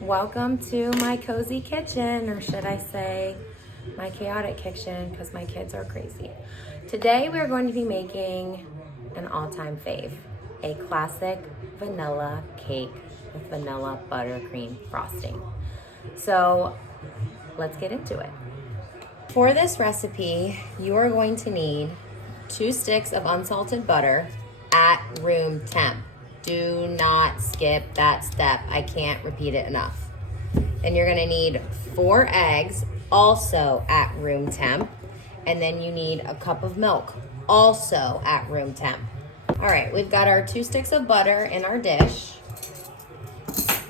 Welcome to my cozy kitchen, or should I say my chaotic kitchen, because my kids are crazy. Today we're going to be making an all-time fave, a classic vanilla cake with vanilla buttercream frosting. So let's get into it. For this recipe, you are going to need 2 sticks of unsalted butter at room temp. Do not skip that step. I can't repeat it enough. Then you're gonna need 4 eggs, also at room temp. And then you need a cup of milk, also at room temp. All right, we've got our 2 sticks of butter in our dish.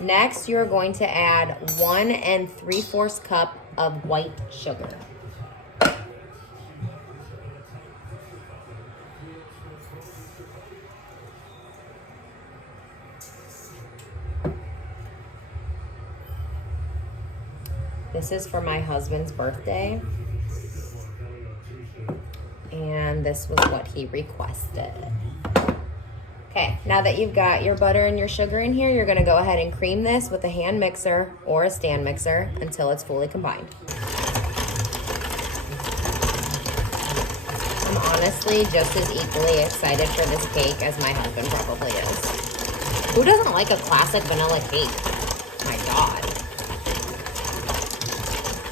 Next, you're going to add 1 3/4 cup of white sugar. This is for my husband's birthday, and this was what he requested. Okay, now that you've got your butter and your sugar in here, you're gonna go ahead and cream this with a hand mixer or a stand mixer until it's fully combined. I'm honestly just as equally excited for this cake as my husband probably is. Who doesn't like a classic vanilla cake? My God.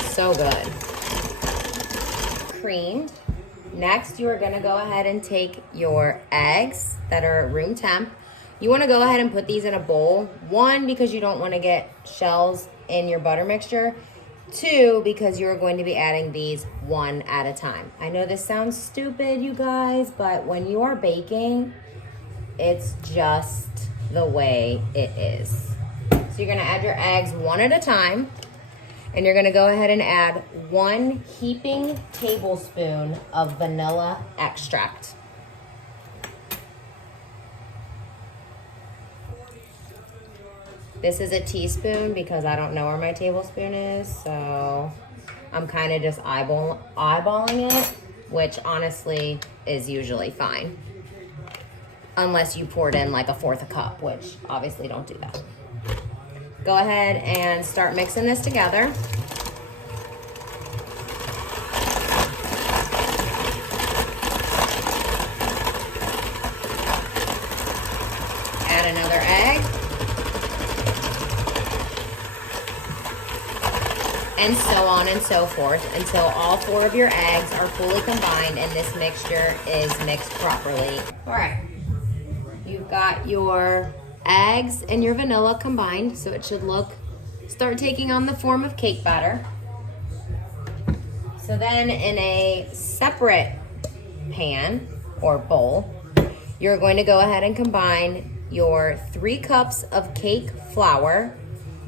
So good. Creamed. Next, you are gonna go ahead and take your eggs that are at room temp. You wanna go ahead and put these in a bowl. 1, because you don't wanna get shells in your butter mixture. 2, because you're going to be adding these 1 at a time. I know this sounds stupid, you guys, but when you are baking, it's just the way it is. So you're gonna add your eggs 1 at a time. And you're gonna go ahead and add 1 heaping tablespoon of vanilla extract. This is a teaspoon because I don't know where my tablespoon is, so I'm kind of just eyeballing it, which honestly is usually fine. Unless you poured in like 1/4 cup, which obviously don't do that. Go ahead and start mixing this together. Add another egg. And so on and so forth until all 4 of your eggs are fully combined and this mixture is mixed properly. All right, you've got your eggs and your vanilla combined, so it should start taking on the form of cake batter. So then in a separate pan or bowl, you're going to go ahead and combine your 3 cups of cake flour,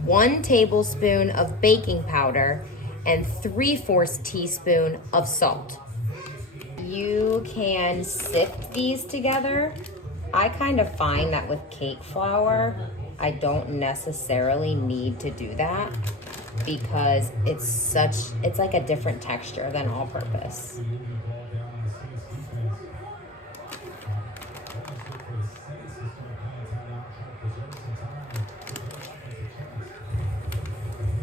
1 tablespoon of baking powder, and 3/4 teaspoon of salt. You can sift these together. I kind of find that with cake flour, I don't necessarily need to do that because it's like a different texture than all purpose.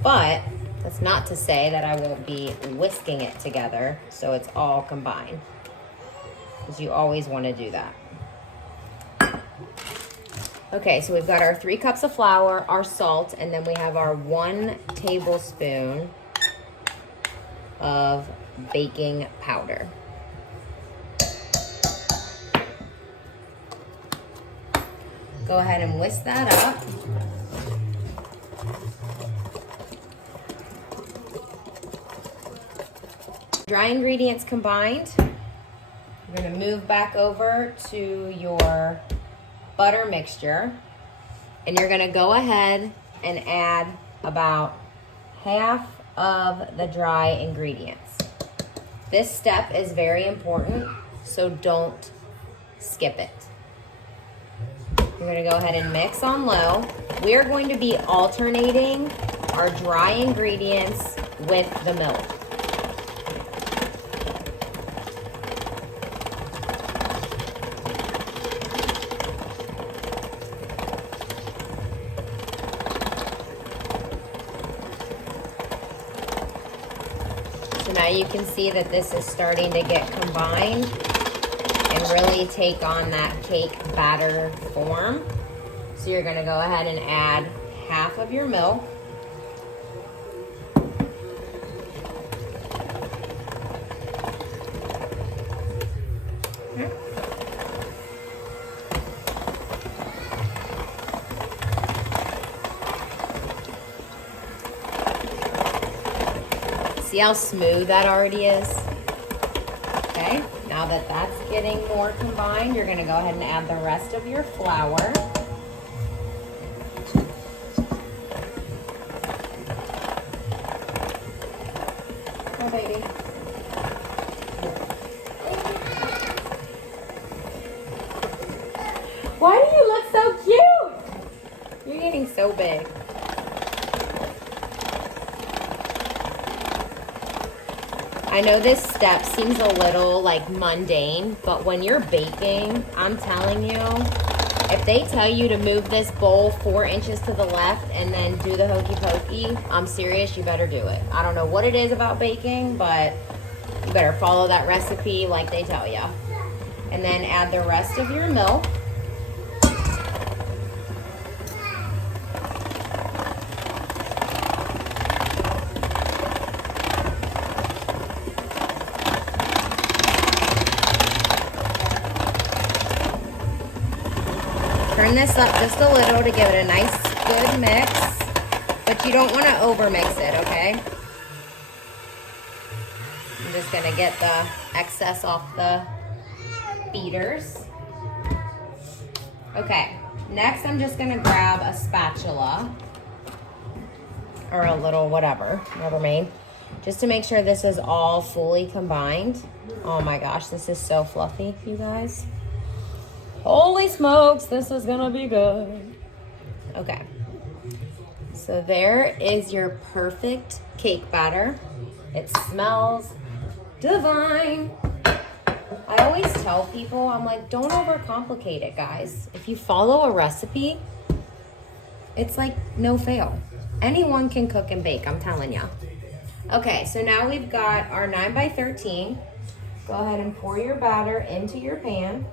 But that's not to say that I won't be whisking it together so it's all combined, because you always want to do that. Okay, so we've got our 3 cups of flour, our salt, and then we have our 1 tablespoon of baking powder. Go ahead and whisk that up. Dry ingredients combined. You're gonna move back over to your butter mixture, and you're gonna go ahead and add about half of the dry ingredients. This step is very important, so don't skip it. You're gonna go ahead and mix on low. We're going to be alternating our dry ingredients with the milk. now you can see that this is starting to get combined and really take on that cake batter form. So you're gonna go ahead and add half of your milk. See how smooth that already is? Okay, now that that's getting more combined, you're gonna go ahead and add the rest of your flour. Oh, baby. Why do you look so cute? You're getting so big. I know this step seems a little like mundane, but when you're baking, I'm telling you, if they tell you to move this bowl 4 inches to the left and then do the hokey pokey, I'm serious, you better do it. I don't know what it is about baking, but you better follow that recipe like they tell you. And then add the rest of your milk. Turn this up just a little to give it a nice, good mix, but you don't want to over mix it, okay? I'm just gonna get the excess off the beaters. Okay, next I'm just gonna grab a spatula or a little whatever, Rubbermaid, just to make sure this is all fully combined. Oh my gosh, this is so fluffy, you guys. Holy smokes, this is gonna be good. Okay, so there is your perfect cake batter. It smells divine. I always tell people, I'm like, don't overcomplicate it, guys. If you follow a recipe, it's like no fail. Anyone can cook and bake, I'm telling you. Okay, so now we've got our 9x13. Go ahead and pour your batter into your pan.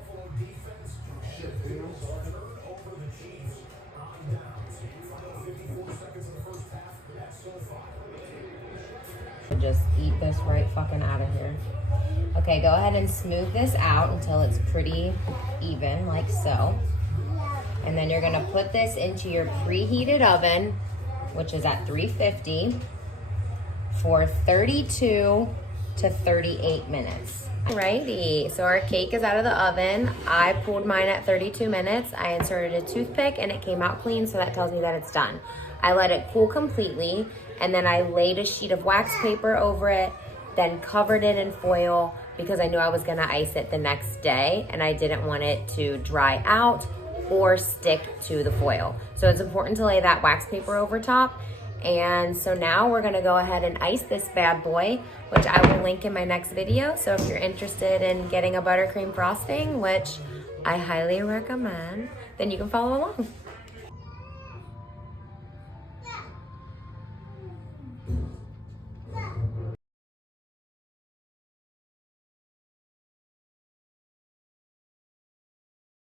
Just eat this right fucking out of here. Okay, go ahead and smooth this out until it's pretty even, like so. And then you're gonna put this into your preheated oven, which is at 350, for 32 to 38 minutes. Alrighty, so our cake is out of the oven. I pulled mine at 32 minutes. I inserted a toothpick and it came out clean, so that tells me that it's done. I let it cool completely, and then I laid a sheet of wax paper over it, then covered it in foil because I knew I was gonna ice it the next day and I didn't want it to dry out or stick to the foil. So it's important to lay that wax paper over top. And so now we're gonna go ahead and ice this bad boy, which I will link in my next video. So if you're interested in getting a buttercream frosting, which I highly recommend, then you can follow along.